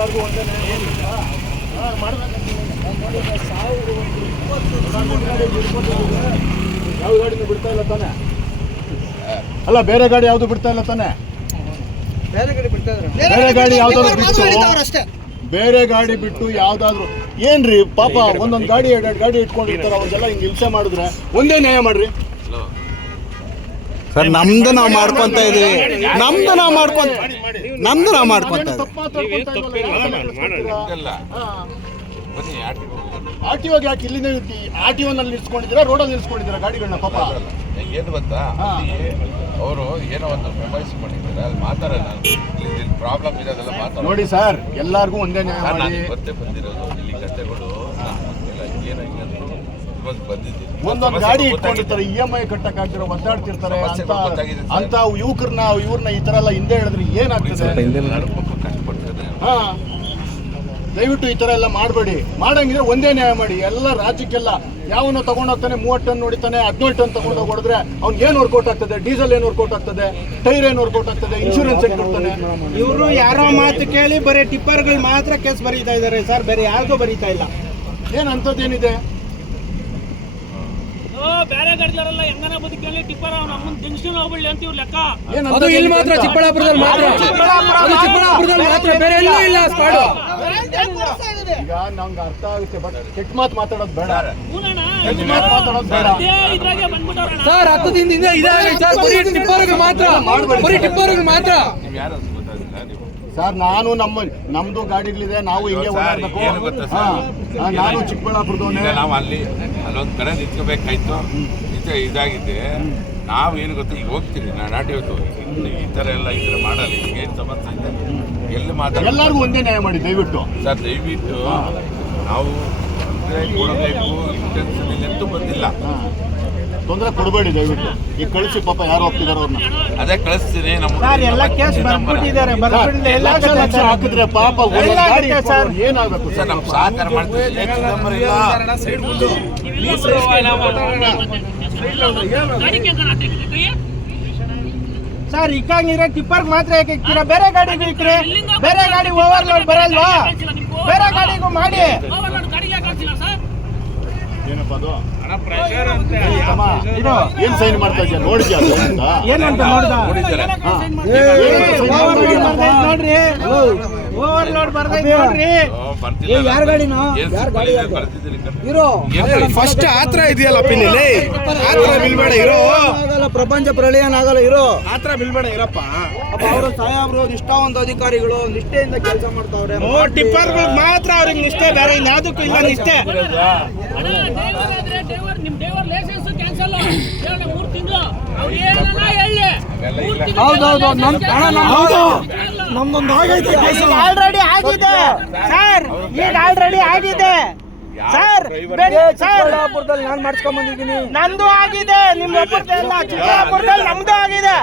ಎಲ್ಲರಿಗೂ ಒಂದೇ ಯಾವ ಗಾಡಿನೂ ಬಿಡ್ತಾ ಇಲ್ಲ ತಾನೆ? ಅಲ್ಲ, ಬೇರೆ ಗಾಡಿ ಯಾವುದು ಬಿಡ್ತಾ ಇಲ್ಲ ತಾನೆ? ಬೇರೆ ಗಾಡಿ ಯಾವ್ದಾದ್ರು ಬಿಟ್ಟು, ಬೇರೆ ಗಾಡಿ ಬಿಟ್ಟು ಯಾವ್ದಾದ್ರು ಏನ್ರಿ ಪಾಪ ಒಂದೊಂದು ಗಾಡಿ ಎರಡೆರಡು ಗಾಡಿ ಇಟ್ಕೊಂಡಿರ್ತಾರೆ, ಅವ್ರಿಗೆಲ್ಲ ಹಿಂಗೆ ಹಿಂಸೆ ಮಾಡಿದ್ರೆ ಒಂದೇ ನ್ಯಾಯ ಮಾಡ್ರಿ ಸರ್. ನಮ್ದು ನಾವು ಮಾಡ್ಕೊಂತ ಇದೀವಿ, ನಮ್ದು ನಾವು ಮಾಡ್ಕೊಂತ ತಪ್ಪು ಆರ್ ಟಿ ಓಗೆ ಯಾಕೆ ಇಲ್ಲಿಂದ ಆರ್ ಟಿ ಓನಲ್ಲಿ ನಿಲ್ಸ್ಕೊಂಡಿದ್ದೀರಾ, ರೋಡಲ್ಲಿ ನಿಲ್ಸ್ಕೊಂಡಿದ್ದೀರಾ ಗಾಡಿಗಳನ್ನ? ಪಾಪ ಏನು ಗೊತ್ತಾ, ಅವರು ಏನೋ ಒಂದು ಮೆಮೊರೈಸ್ ಮಾಡಿದ್ದಾರೆ, ಅಲ್ಲಿ ಮಾತಾಡೋಣ, ಪ್ರಾಬ್ಲಮ್ ಇರೋದೆಲ್ಲ ಮಾತಾಡ. ನೋಡಿ ಸರ್, ಎಲ್ಲರಿಗೂ ಒಂದೇ ನ್ಯಾಯ ಮಾಡಿ. ಗೊತ್ತೇ ಬಂದಿರೋದು ಇಲ್ಲಿ ಕಥೆಗಳು ಏನೋ ಬಂದಿದ್ದೀನಿ. ಒಂದೊಂದು ಗಾಡಿ ಇಟ್ಕೊಂಡಿರ್ತಾರೆ, EMI ಕಟ್ಟಕ್ಕಾಗ್ದಿರೋ ಒದ್ದಾಡ್ತಿರ್ತಾರೆ ಅಂತ ಇವ್ರನ್ನ ಈ ತರ ಎಲ್ಲ ಹಿಂದೆ ಹೇಳಿದ್ರೆ ಏನಾಗ್ತದೆ? ಹಾ, ದಯವಿಟ್ಟು ಈ ತರ ಎಲ್ಲ ಮಾಡಬೇಡಿ. ಮಾಡಂಗಿದ್ರೆ ಒಂದೇ ನ್ಯಾಯ ಮಾಡಿ. ಎಲ್ಲ ರಾಜ್ಯಕ್ಕೆಲ್ಲ ಯಾವನೋ ತಗೊಂಡೋಗ್ತಾನೆ 30 ಟನ್ ನೋಡಿತಾನೆ, 17 ಟನ್ ತಗೊಂಡೋಗಿ ಹೊಡೆದ್ರೆ ಅವ್ನಿಗೆ ಏನು ವರ್ಕೌಟ್ ಆಗ್ತದೆ? ಡೀಸೆಲ್ ಏನು ವರ್ಕೌಟ್ ಆಗ್ತದೆ? ಟೈರ್ ಏನು ವರ್ಕೌಟ್ ಆಗ್ತದೆ? ಇನ್ಶೂರೆನ್ಸ್ ಏನು ಕೊಡ್ತಾನೆ? ಇವರು ಯಾರೋ ಮಾತು ಕೇಳಿ ಬರೀ ಟಿಪ್ಪರ್ಗಳು ಮಾತ್ರ ಕೇಸ್ ಬರೀತಾ ಇದ್ದಾರೆ ಸರ್, ಬೇರೆ ಯಾರಿಗೂ ಬರೀತಾ ಇಲ್ಲ. ಏನಂತದ್ದೇನಿದೆ? ಬೇರೆ ಗಾಡಿದವರೆಲ್ಲ ಹೆಂಗನ ಬದುಕಲ್ಲಿ ಟಿಪ್ಪರ್ ಅವ್ನು ಅಮ್ಮನ ಜಂಕ್ಷನ್ ಹೋಗ್ಬಿಡ್ಲಿ ಅಂತ ಇವ್ರ ಲೆಕ್ಕ. ಅದು ಇಲ್ಲಿ ಮಾತ್ರ, ಚಿಕ್ಕಬಳ್ಳಾಪುರದಲ್ಲಿ ಮಾತ್ರ, ಚಿಕ್ಕಬಳ್ಳಾಪುರದಲ್ಲಿ ಮಾತ್ರ, ಬೇರೆ ಎಲ್ಲೂ ಇಲ್ಲ ಸ್ಪಾಡು. ಈಗ ನಮ್ಗೆ ಅರ್ಥ ಆಗುತ್ತೆ, ಬಟ್ ಕೆಟ್ಟ ಮಾತು ಮಾತಾಡೋದು ಬೇಡ. ಹೂನಣ್ಣ, ಮಾತಾಡೋದು ಬೇಡ ಇದ್ರಾಗೆ ಬಂದ್ಬಿಟ್ಟವ್ರಣ್ಣ ಸರ್. 10 ದಿನದಿಂದ ಇದಾಗಿದೆ ಸರ್, ಬರೀ ಟಿಪ್ಪರ್ಗಳು ಮಾತ್ರ, ಬರೀ ಟಿಪ್ಪರ್ಗಳು ಮಾತ್ರ. ನೀವು ಯಾರು ಗೊತ್ತಾಗಿಲ್ಲ ನೀವು ಸರ್. ನಾನು ನಮ್ದು ಗಾಡಿಗಳಿದೆ, ನಾವು ಹಿಂಗೆ ಓಡಾಡ್ಬೇಕು. ನಾನು ಚಿಕ್ಕಬಳ್ಳಾಪುರದವನೇ. ನಾವು ಅಲ್ಲೊಂದು ಕಡೆ ನಿಂತ್ಕೋಬೇಕಾಯ್ತು, ಇದಾಗಿದೆ. ನಾವು ಏನು ಗೊತ್ತಾ, ಈಗ ಹೋಗ್ತೀರಿ, ನಾನು ನಾಟಿ ಹೋಯ್ತು, ಈ ಥರ ಎಲ್ಲ ಈ ಥರ ಮಾಡಲ್ಲ. ಈಗ ಏನು ಸಮಸ್ಯೆ ಇದೆ ಎಲ್ಲಿ ಮಾತಾಡ, ಎಲ್ಲರಿಗೂ ಒಂದೇ ನ್ಯಾಯ ಮಾಡಿ ದಯವಿಟ್ಟು. ಸರ್ ದಯವಿಟ್ಟು ನಾವು ಕೊಡಬೇಕು, ಇಂಟೆನ್ಷನ್ ಎಂತೂ ಬಂದಿಲ್ಲ. ತೊಂದರೆ ಕೊಡಬೇಡಿ ದಯವಿಟ್ಟು. ಈಗ ಕಳಿಸಿ, ಪಾಪ ಯಾರು ಹೋಗ್ತಿದಾರೆ ಅವ್ರನ್ನ. ಅದೇ ಕಳಿಸ್ತೀನಿ. ಎಲ್ಲ ಕೇಸ್ ಬರ್ಬಿಟ್ಟಿದ್ದಾರೆ, ಲಕ್ಷ ಹಾಕಿದ್ರೆ ಪಾಪ ಏನಾಗಬೇಕು ಸರ್? ನಮ್ಮ ಸಹಕಾರ ಮಾಡ್ತೀವಿ. ಸರ್, ಇಕ್ಕಂಗಿದ್ರೆ ಟಿಪ್ಪರ್ ಮಾತ್ರ ಯಾಕೆ ಇಕ್ತೀರಾ? ಬೇರೆ ಗಾಡಿಗೂ ಇಕ್ರಿ, ಬೇರೆ ಗಾಡಿ ಓವರ್ಲೋಡ್ ಬರಲ್ವಾ? ಬೇರೆ ಗಾಡಿಗೂ ಮಾಡಿ. ಏನಪ್ಪ ಅದು? ಏನ್ ಸೈನ್ ಮಾಡ್ತಾ ಇದ್ಯಾ? ನೋಡಿದ್ಯಾ ಏನಂತ ನೋಡ್ದ? ನೋಡ್ರಿ, ಓವರ್ಲೋಡ್ ಬರ್ದೈತೆ ನೋಡ್ರಿ. ಯಾರ ಗಾಡಿನೋ ಫಸ್ಟ್ ಆತ್ರ ಇದೆಯಲ್ಲ ಪಿನ್ನಲ್ಲಿ, ಆತ್ರ ಬಿಲ್ಬೇಡ ಇರೋ. ಪ್ರಪಂಚ ಪ್ರಳಯನಾಗಲ್ಲ ಇರೋ, ಆತ್ರ ಬಿಲ್ಬೇಡ ಇರಪ್ಪ. ಅವರು ಸಾಹೇಬ್ರು ನಿಷ್ಠಾವಂತ ಅಧಿಕಾರಿಗಳು, ನಿಷ್ಠೆಯಿಂದ ಕೆಲಸ ಮಾಡ್ತಾವ್ರೆ. ಟಿಪ್ಪರ್ಗಳು ಮಾತ್ರ ಅವ್ರಿಗೆ ನಿಷ್ಠೆ, ಬೇರೆ ಯಾವ್ದಕ್ಕೂ ಇಲ್ಲ ನಿಷ್ಠೆ. ನಿಮ್ ಡ್ರೈವರ್ ಲೈಸೆನ್ಸ್ ಕ್ಯಾನ್ಸಲ್ 3 ತಿಂಗಳು. ಅವ್ರು ಏನನ್ನ ಹೇಳಿ. ಹೌದೌದು, ನಮ್ದೊಂದು ಆಗೈತೆ, ಆಲ್ರೆಡಿ ಆಗಿದೆ ಸರ್. ಈಗ ಆಲ್ರೆಡಿ ಆಗಿದೆ ಸರ್. ಚಿಕ್ಕಬಳ್ಳಾಪುರದಲ್ಲಿ ನಾನು ಮಾಡಿಸ್ಕೊಂಡ್ ಬಂದಿದ್ದೀನಿ, ನಂದು ಆಗಿದೆ. ನಿಮ್ಮ ಒಬ್ಬರದ್ದು ಎಲ್ಲ, ಚಿಕ್ಕಬಳ್ಳಾಪುರದಲ್ಲಿ ನಮ್ದು ಆಗಿದೆ.